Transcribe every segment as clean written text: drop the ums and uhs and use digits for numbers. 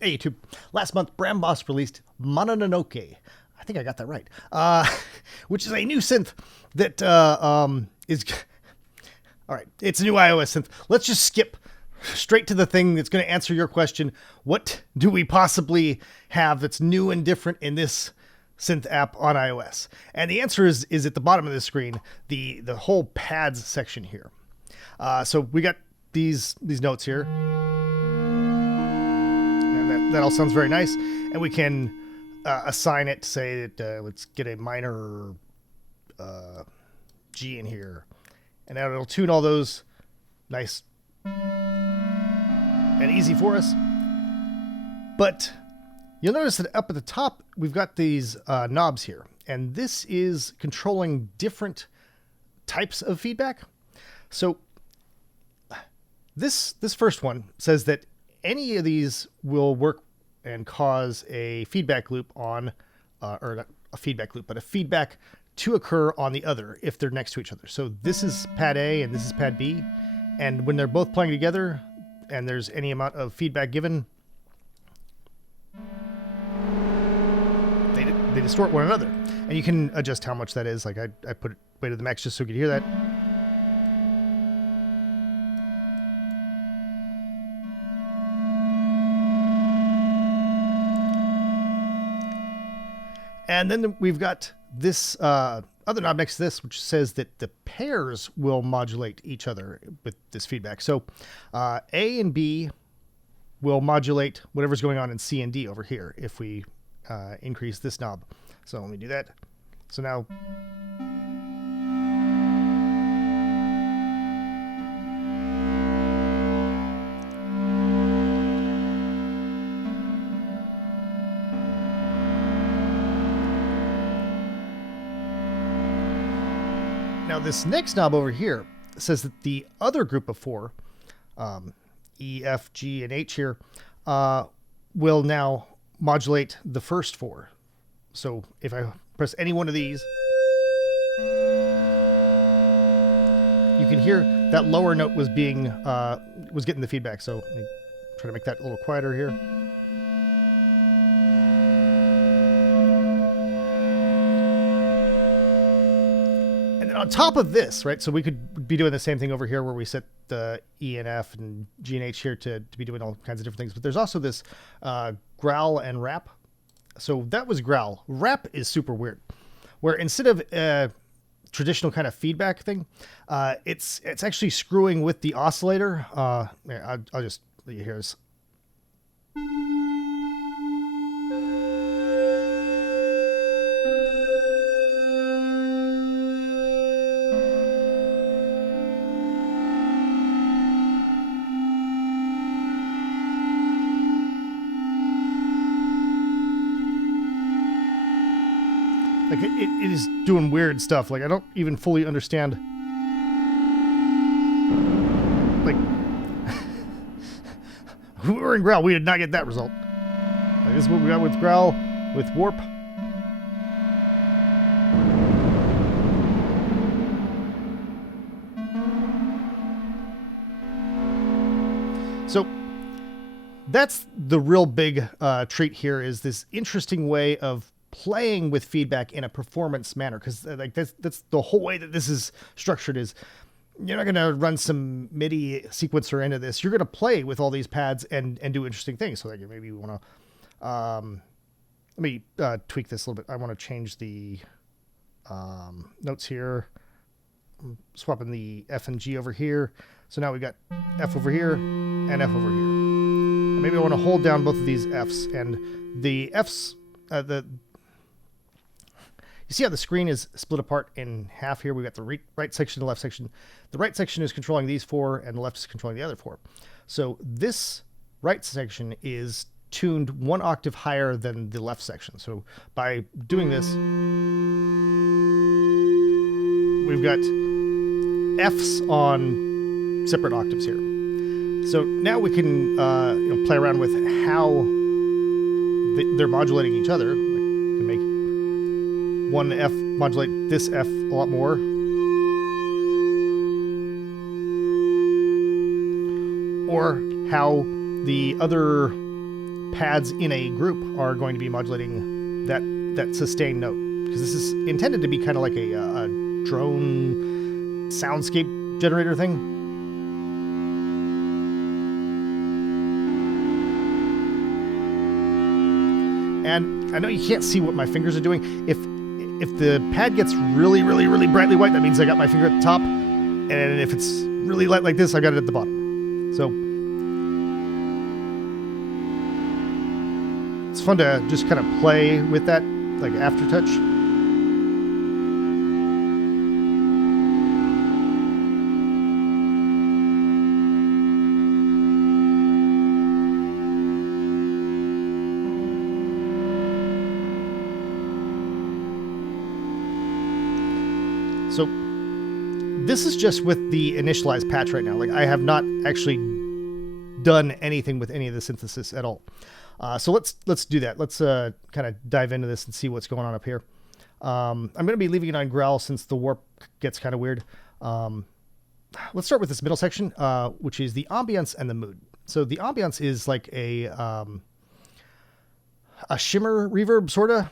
Hey YouTube, last month Bram Bos released Mononoke. I think I got that right. Which is a new synth that is... All right, it's a new iOS synth. Let's just skip straight to the thing that's going to answer your question. What do we possibly have that's new and different in this synth app on iOS? And the answer is at the bottom of the screen, the whole pads section here. So we got these notes here. That all sounds very nice, and we can assign it to say that let's get a minor G in here, and now it'll tune all those nice and easy for us. But you'll notice that up at the top we've got these knobs here, and this is controlling different types of feedback. So this first one says that any of these will work and cause a feedback loop on, or not a feedback loop, but a feedback to occur on the other if they're next to each other. So this is pad A and this is pad B. And when they're both playing together and there's any amount of feedback given, they distort one another. And you can adjust how much that is. Like I put it way to the max just so you could hear that. And then we've got this other knob next to this, which says that the pairs will modulate each other with this feedback. So A and B will modulate whatever's going on in C and D over here if we increase this knob. So let me do that. So now... Now this next knob over here says that the other group of four, E, F, G, and H here, will now modulate the first four. So if I press any one of these, you can hear that lower note was getting the feedback. So let me try to make that a little quieter here. On top of this, right, so we could be doing the same thing over here where we set the E and F and G and H here to be doing all kinds of different things. But there's also this growl and rap. So that was growl. Rap is super weird, where instead of a traditional kind of feedback thing, it's actually screwing with the oscillator. I'll just let you hear this. Like it is doing weird stuff. Like I don't even fully understand. Like we were in growl, we did not get that result. Like, this is what we got with growl, with warp. So that's the real big treat here, is this interesting way of playing with feedback in a performance manner, because like that's the whole way that this is structured. Is you're not going to run some MIDI sequencer into this. You're going to play with all these pads and do interesting things. So like maybe you want to let me tweak this a little bit. I want to change the notes here. I'm swapping the F and G over here. So now we've got F over here and F over here. And maybe I want to hold down both of these Fs, and the Fs you see how the screen is split apart in half here? We've got the right section and the left section. The right section is controlling these four, and the left is controlling the other four. So this right section is tuned one octave higher than the left section. So by doing this, we've got Fs on separate octaves here. So now we can play around with how they're modulating each other. We can make one F modulate this F a lot more. Or how the other pads in a group are going to be modulating that sustained note, because this is intended to be kind of like a drone soundscape generator thing. And I know you can't see what my fingers are doing. If the pad gets really, really, really brightly white, that means I got my finger at the top. And if it's really light like this, I got it at the bottom. So it's fun to just kind of play with that, like aftertouch. So this is just with the initialized patch right now. Like, I have not actually done anything with any of the synthesis at all. So let's do that. Let's kind of dive into this and see what's going on up here. I'm going to be leaving it on growl since the warp gets kind of weird. Let's start with this middle section, which is the ambiance and the mood. So the ambiance is like a shimmer reverb, sort of.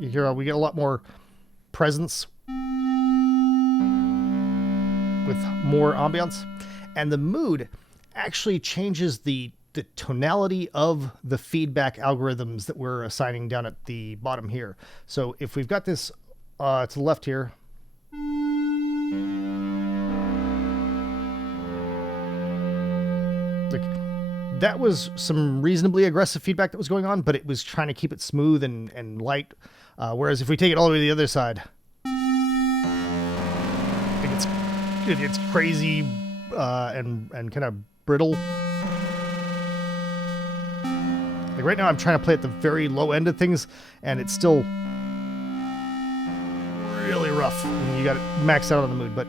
You hear we get a lot more presence with more ambiance, and the mood actually changes the tonality of the feedback algorithms that we're assigning down at the bottom here. So if we've got this to the left here, like, that was some reasonably aggressive feedback that was going on, but it was trying to keep it smooth and light. Whereas if we take it all the way to the other side, I think it's crazy and kind of brittle. Like right now I'm trying to play at the very low end of things, and it's still really rough. And you got it maxed out on the mood. But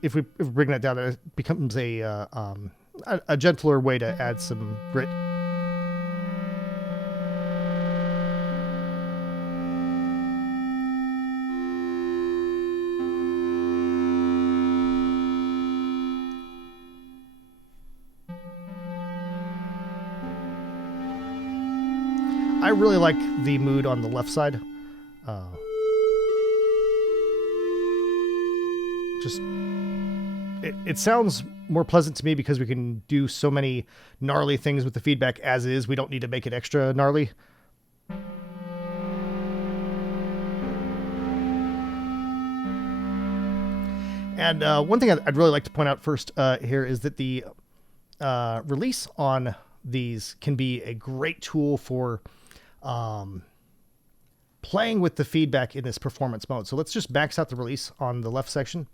if we bring that down, it becomes a gentler way to add some grit. I really like the mood on the left side. It sounds more pleasant to me because we can do so many gnarly things with the feedback as is. We don't need to make it extra gnarly. And one thing I'd really like to point out first here is that the release on these can be a great tool for playing with the feedback in this performance mode. So let's just max out the release on the left section.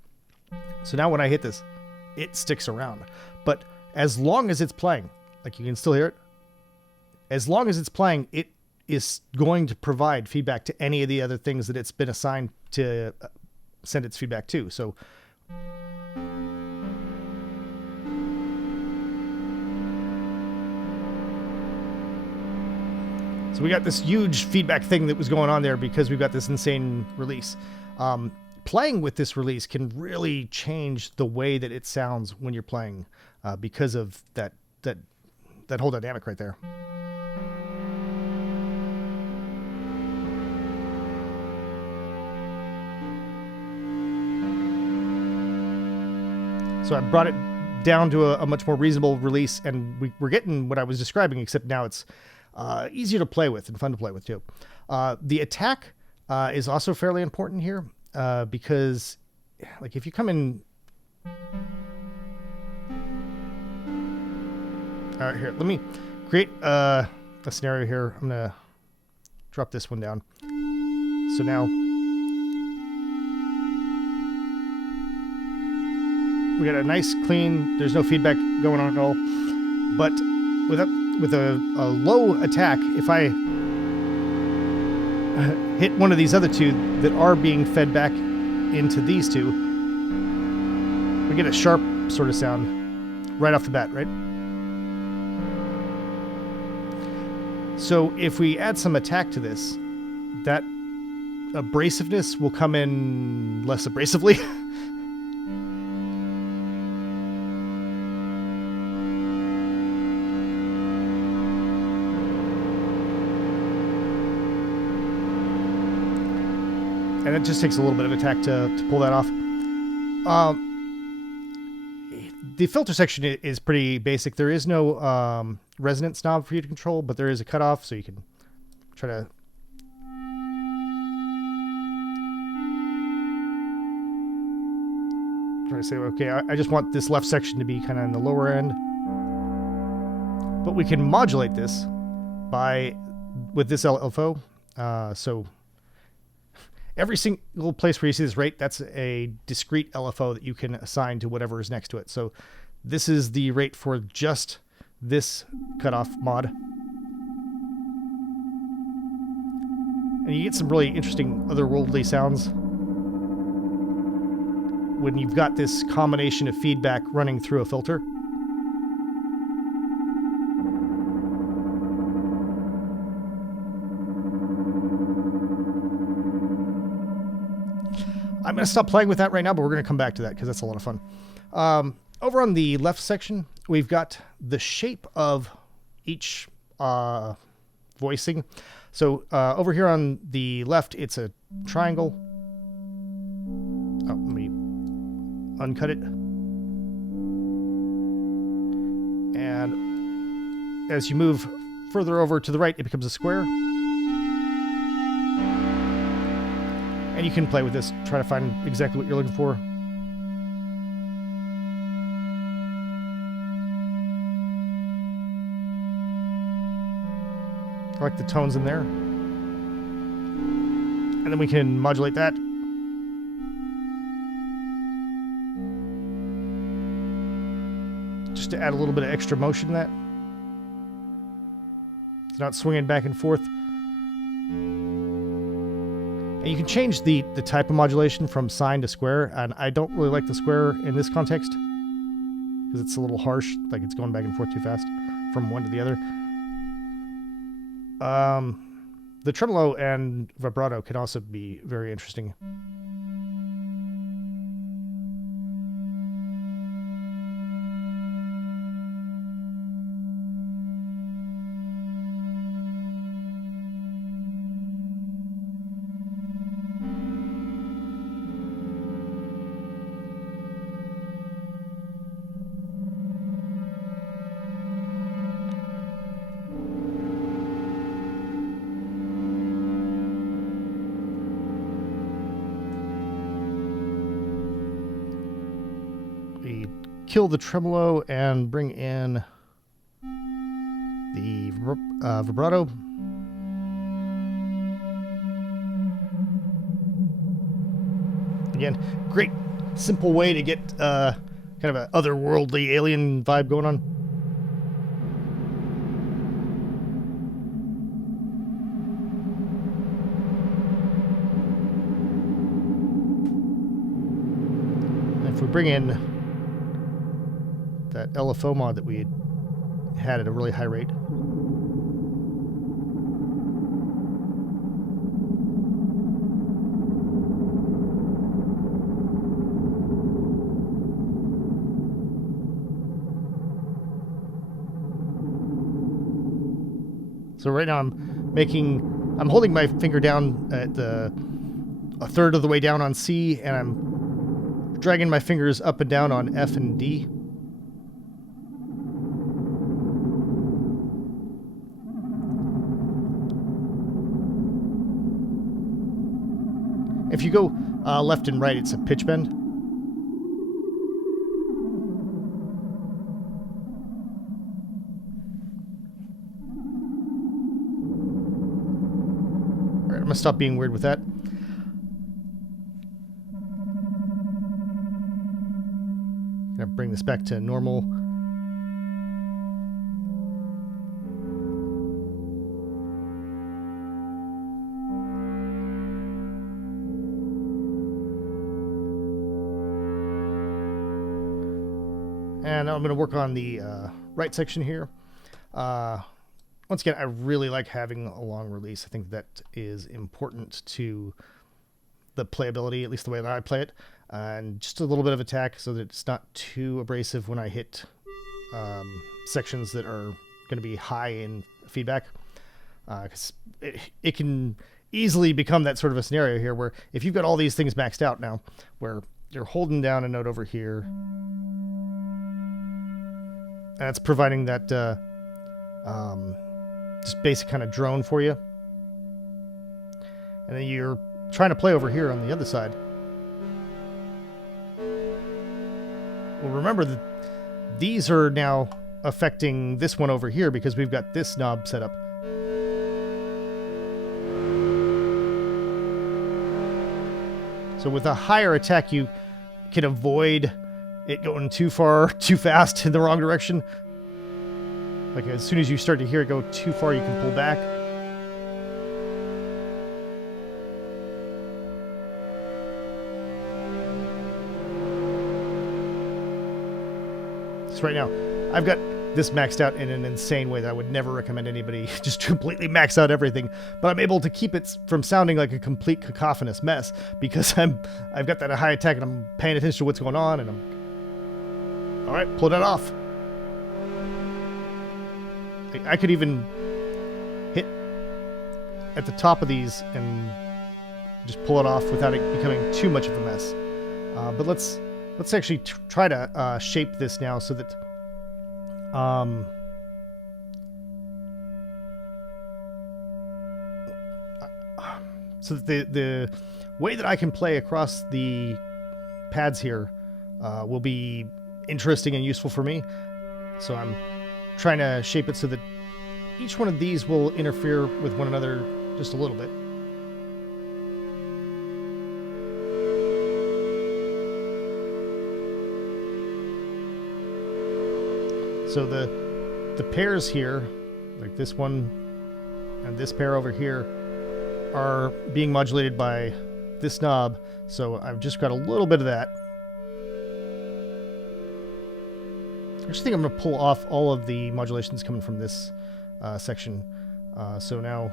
So now when I hit this, it sticks around. But as long as it's playing, like you can still hear it, as long as it's playing, it is going to provide feedback to any of the other things that it's been assigned to send its feedback to. So we got this huge feedback thing that was going on there because we've got this insane release. Playing with this release can really change the way that it sounds when you're playing because of that whole dynamic right there. So I brought it down to a much more reasonable release, and we're getting what I was describing, except now it's easier to play with and fun to play with too. The attack is also fairly important here because, like, if you come in, all right, here, let me create a scenario here. I'm gonna drop this one down. So now we got a nice clean, there's no feedback going on at all. But with a low attack, if I hit one of these other two that are being fed back into these two, we get a sharp sort of sound right off the bat, right? So if we add some attack to this, that abrasiveness will come in less abrasively. And it just takes a little bit of attack to pull that off. The filter section is pretty basic. There is no resonance knob for you to control, but there is a cutoff, so you can try to say, okay, I just want this left section to be kind of in the lower end. But we can modulate this with this LFO. So every single place where you see this rate, that's a discrete LFO that you can assign to whatever is next to it. So this is the rate for just this cutoff mod. And you get some really interesting otherworldly sounds when you've got this combination of feedback running through a filter. I'm going to stop playing with that right now, but we're going to come back to that because that's a lot of fun. Over on the left section, we've got the shape of each voicing. So over here on the left, it's a triangle. Oh, let me uncut it. And as you move further over to the right, it becomes a square. And you can play with this, try to find exactly what you're looking for. I like the tones in there. And then we can modulate that. Just to add a little bit of extra motion to that. It's not swinging back and forth. And you can change the type of modulation from sine to square, and I don't really like the square in this context because it's a little harsh, like it's going back and forth too fast from one to the other. The tremolo and vibrato can also be very interesting. Kill the tremolo and bring in the vibrato. Again, great simple way to get kind of an otherworldly alien vibe going on. And if we bring in that LFO mod that we had at a really high rate. So right now I'm holding my finger down at a third of the way down on C, and I'm dragging my fingers up and down on F and D. If you go left and right, it's a pitch bend. All right, I'm gonna stop being weird with that. Gonna bring this back to normal. And now I'm going to work on the right section here. Once again, I really like having a long release. I think that is important to the playability, at least the way that I play it, and just a little bit of attack so that it's not too abrasive when I hit sections that are going to be high in feedback. Because it can easily become that sort of a scenario here where if you've got all these things maxed out now, where you're holding down a note over here, that's providing that just basic kind of drone for you. And then you're trying to play over here on the other side. Well, remember that these are now affecting this one over here because we've got this knob set up. So with a higher attack, you can avoid it going too far, too fast in the wrong direction. Like as soon as you start to hear it go too far, you can pull back. So right now, I've got this maxed out in an insane way that I would never recommend anybody just completely max out everything. But I'm able to keep it from sounding like a complete cacophonous mess because I've got that high attack and I'm paying attention to what's going on and I'm all right, pull that off. I could even hit at the top of these and just pull it off without it becoming too much of a mess. But let's actually try to shape this now so that the way that I can play across the pads here will be interesting and useful for me. So I'm trying to shape it so that each one of these will interfere with one another just a little bit. So the pairs here, like this one and this pair over here, are being modulated by this knob. So I've just got a little bit of that. I just think I'm going to pull off all of the modulations coming from this section. So now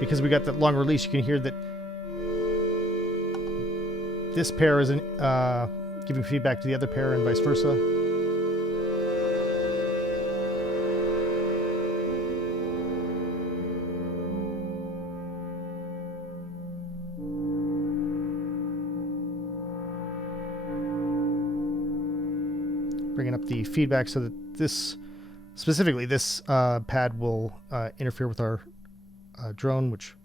because we got that long release, you can hear that this pair isn't giving feedback to the other pair and vice versa. Bringing up the feedback so that this, specifically this pad will interfere with our drone, which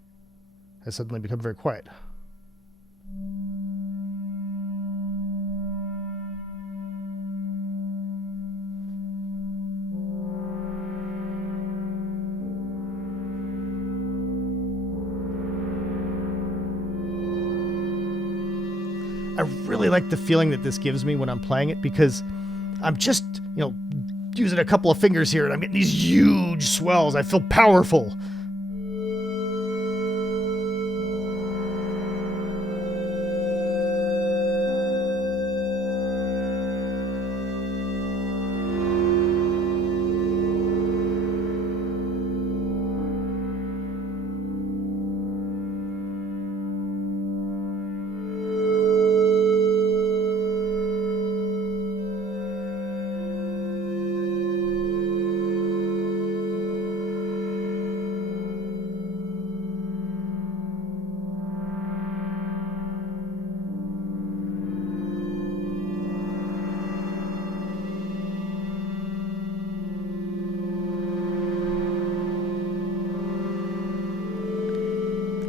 has suddenly become very quiet. I really like the feeling that this gives me when I'm playing it because I'm just, using a couple of fingers here and I'm getting these huge swells. I feel powerful.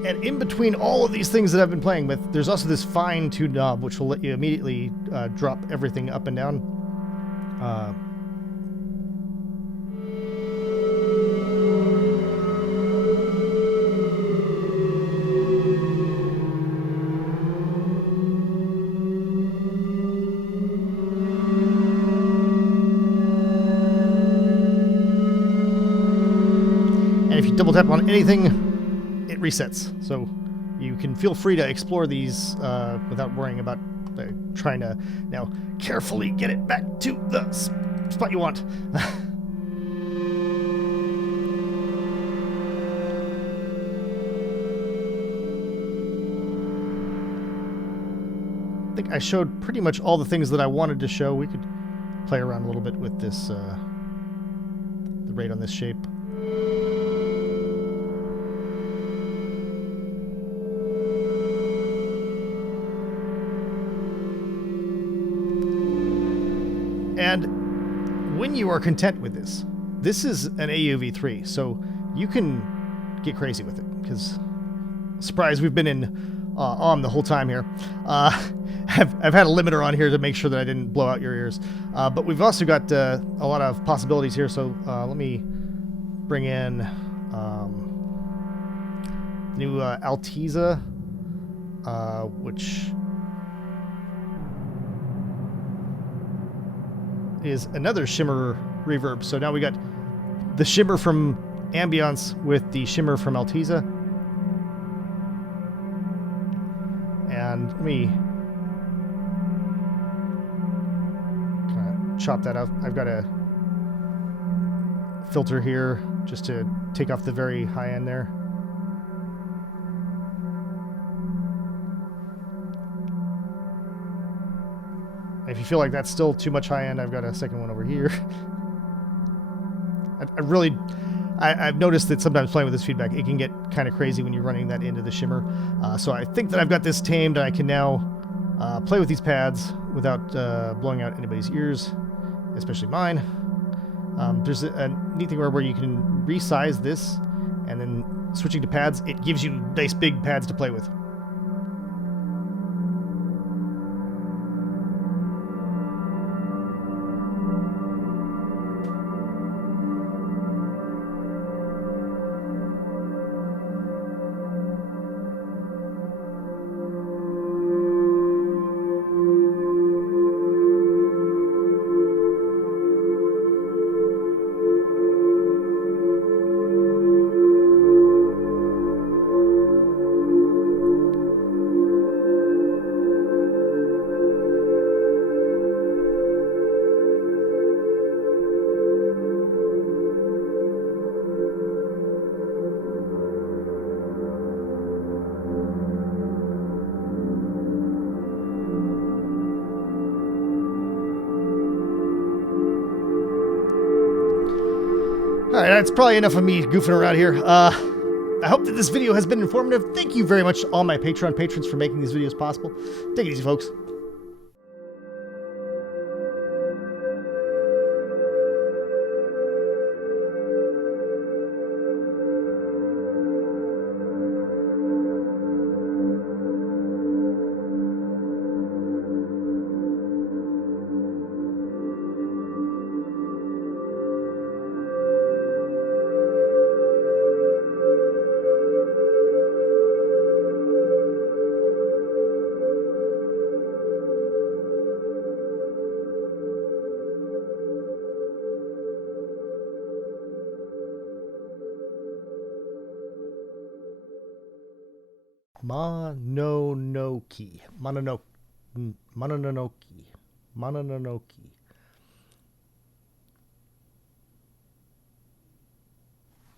And in between all of these things that I've been playing with, there's also this fine-tuned knob, which will let you immediately drop everything up and down. And if you double tap on anything, it resets, so you can feel free to explore these without worrying about trying to now carefully get it back to the spot you want. think I showed pretty much all the things that I wanted to show. We could play around a little bit with this, the rate on this shape. And when you are content with this, this is an AUV3, so you can get crazy with it, because, surprise, we've been in on the whole time here. I've had a limiter on here to make sure that I didn't blow out your ears. But we've also got a lot of possibilities here, so let me bring in new Alteza, which is another shimmer reverb. So now we got the shimmer from Ambiance with the shimmer from Alteza. And let me kind of chop that up. I've got a filter here just to take off the very high end there. If you feel like that's still too much high end, I've got a second one over here. I've noticed that sometimes playing with this feedback, it can get kind of crazy when you're running that into the shimmer. So I think that I've got this tamed, and I can now play with these pads without blowing out anybody's ears, especially mine. There's a neat thing where you can resize this, and then switching to pads, it gives you nice big pads to play with. Alright, that's probably enough of me goofing around here. I hope that this video has been informative. Thank you very much to all my Patreon patrons for making these videos possible. Take it easy, folks. Mononoke.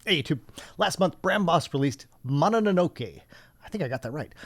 Hey YouTube, last month Bram Bos released Mononoke. I think I got that right.